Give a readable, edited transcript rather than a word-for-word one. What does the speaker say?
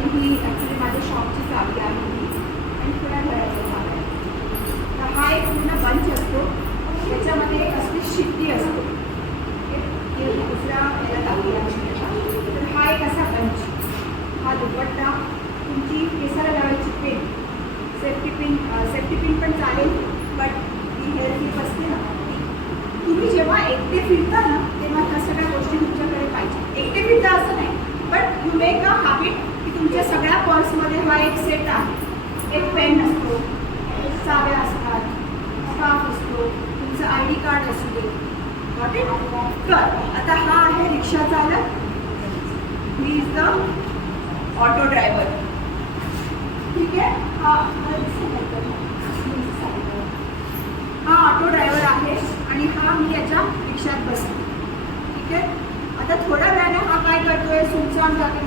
आणि ही ॲक्च्युली माझ्या शॉपची चावी आहे ही आणि थोड्या घराच्या चावी आहे. तर हा एक पूर्ण बंच असतो, त्याच्यामध्ये एक असते शिट्टी असते, दुसऱ्या याला टाकली आहे. तर हा एक असा बंच, हा दुपट्टा, तुमची केसाला लावायची पिन, सेफ्टी पिन पण चालेल, बट ही हेअर क्लिप असते ना ती. तुम्ही जेव्हा एकटे फिरता ना तेव्हा ह्या सगळ्या गोष्टी तुमच्याकडे पाहिजे. एकटे फिरता असं नाही, but you make a habit की तुमच्या सगळ्या पर्समध्ये हा एक सेट आहे. एक पेन असतो, चाव्या असतात, स्कार्फ असतो, तुमचं ID कार्ड असू दे. Got it? तर आता हा आहे रिक्षा चालक, he is the auto driver. ठीक आहे. हा ऑटो ड्रायव्हर आहे आणि हा मी याच्या रिक्षात बसतो. ठीक आहे. आता थोड्या वेळाने हा काय करतोय, सुमसाम जातो.